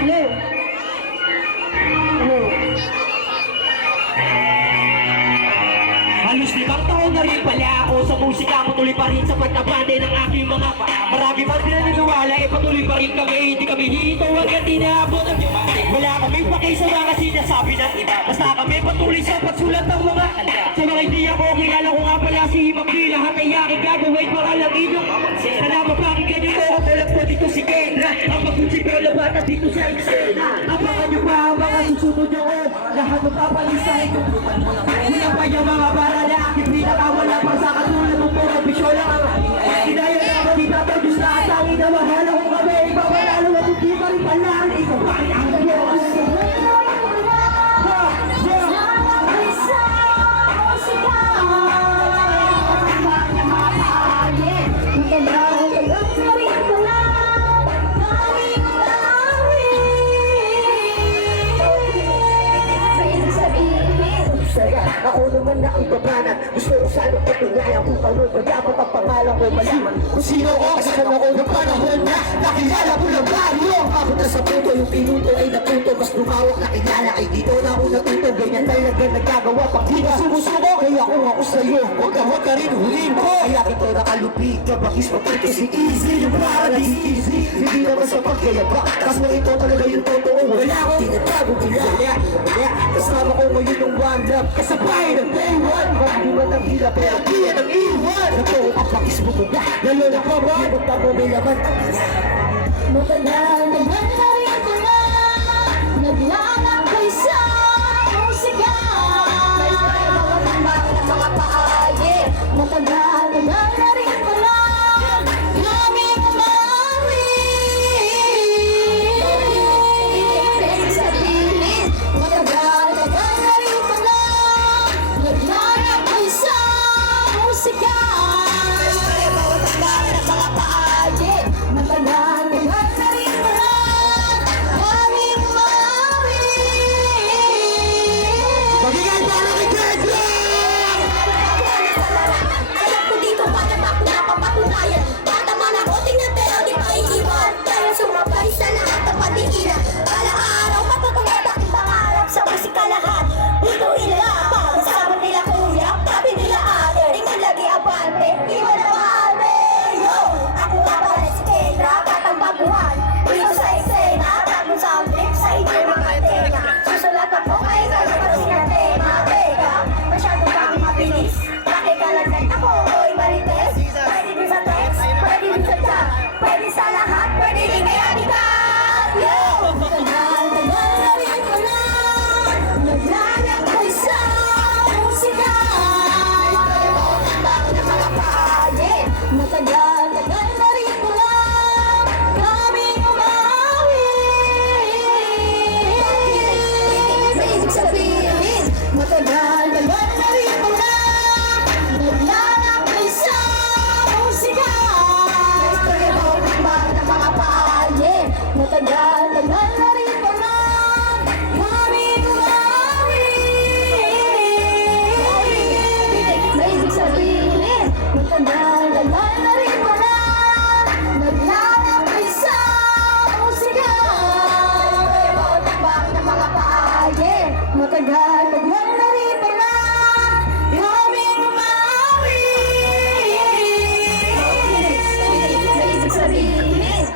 Hello. Hello. Halos 5 taon na rin pala ako sa musika. Patuloy pa rin sa pagkabande ng aking mga paa. Marami pa rin naniniwala, patuloy pa rin kami. Hindi kami hito hanggang tinabot ang diamante. Wala kaming paki sa mga sinasabi ng iba. Basta kami patuloy sa pagsulat ng mga kanta. Sa mga hindi ako kilala ko nga pala si Imang D. Lahat ay aking gagawin para lang inyong mapansin. Salamat pakinggan nyo ko, kamulat po dito si Kendra. Ang pagkutsipyo labatas dito sa eksena. Abangan nyo pa ang mga susunod nyo ko. Lahat magpapalisay kung bukan mo na po. Wala pa yung mga para na aking pinakawala pa sa katulad mo po. Bisyo lang ang aking kinaya na ako di tatagos na at ang inawahala ko kami. Ikaw manalo at hindi pa rin pala. Ikaw pa rin ang Diyos. Ako naman na ang babanan. Gusto ko sana patunayan kung paano ba dapat ang pangalan ko malaman. Kung sino ko, kasi kung ako ng panahon na nakilala ko ng baryo. Abot na sa puto, yung pinuto ay natuto. Mas lumawak na kilala, ay dito na ako natuto. Ganyan talaga nagagawa pag di ka sumusuko. Kaya kung ako sa'yo, huwag ka rin huling ko. Kaya ito nakalupit ka, bakis matuto si Easy. Yung paradise easy, hindi naman sa pagkayaba. Kaso ito talaga yung totoo. Wala ko, tinatago kilala. Kasama ko ngayon ng one love. Kasabay ng day one. Hindi man ang hila pero di yan ang iwan. Nato ang pakis mo ko na. Lalo na ka ba? Ibot ako may laman. Matagal naman na rin ko na naglalakbay sa musika. May mga tambang ng mga paagi. Matagal naman na rin ko na naming umawi. Ibig sabihin, matagal naman na rin ko na naglalakbay sa musika. May mga tambang ng mga paagi. Matagal naman na rin ko na naming umawi. Magigay pa lang kay Kendra! Alam ko dito panapak na papatunayan. Tataman ako, tingnan pero di pa iiwan. Pero sumabay sa lahat ng patigilan. Balang araw matutungkad aking pangarap sa musika lahat. Dito ilapang, kasama nila kuya, tabi nila ate. Tingnan lagi abante, iwan na maalme. Yo! Ako nga pala si Kendra, batang baguhan. Dito sa eksena, bagong soundtrack sa inyo mga tenga. Susulat ako kay kaya kasi na tema. Teka, masyado kang mabilis. Bakit kalagay ako, oy marites? Pwede din sa text, pwede din sa chat. Pwede sa lahat, pwede din kaya di ka. Yo! Tagal na rin ko na naglalakbay sa musika. Ng mga paagi. Matagal na rin ko na kaming umawi. Ibig sabihin, matagal na rin ko na naglalakbay sa musika. Istorya mo ng mga paagi. Matagal na rin ko na kaming umawi. Ibig sabihin, matagal na rin ko na naglalakbay sa musika. Istorya mo ng mga paagi. Matagal na rin ko na kaming umawi. Ibig sabihin,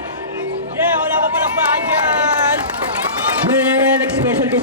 Yeah, wala pa palakpakan dyan! Well, special guest